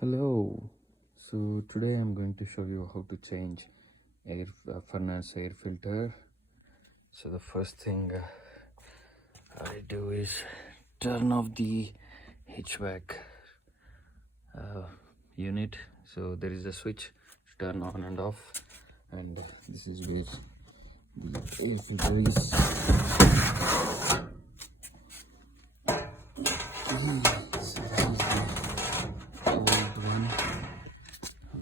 Hello. So today I'm going to show you how to change furnace air filter. So the first thing I do is turn off the HVAC unit. So there is a switch to turn on and off, and this is where the air filter is. So this is the old one,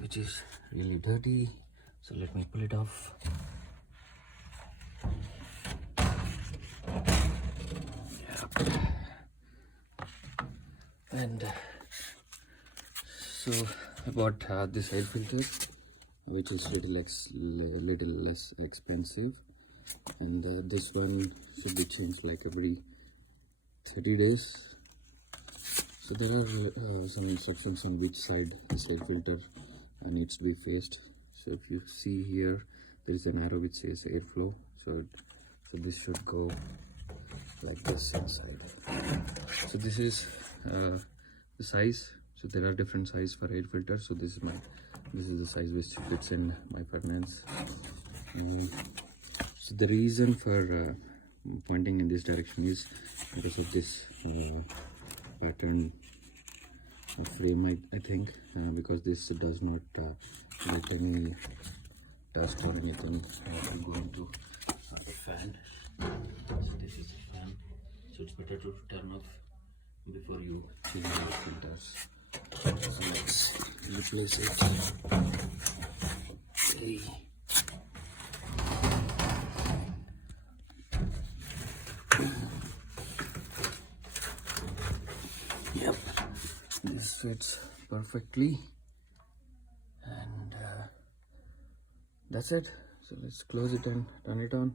which is really dirty. So let me pull it off. And so I bought this air filter, which is little less expensive, and this one should be changed like every 30 days. So there are some instructions on which side this air filter needs to be faced. So if you see here, there is an arrow which says airflow. So this should go like this inside. So this is the size. So there are different size for air filter. So this is the size which fits in my furnace. So the reason for pointing in this direction is because of this pattern frame, I think, because this does not let any dust or anything go into the fan. So this is the fan. So it's better to turn off before you change your filters. So let's replace it. Okay. Yep, this fits perfectly, and that's it. So let's close it and turn it on.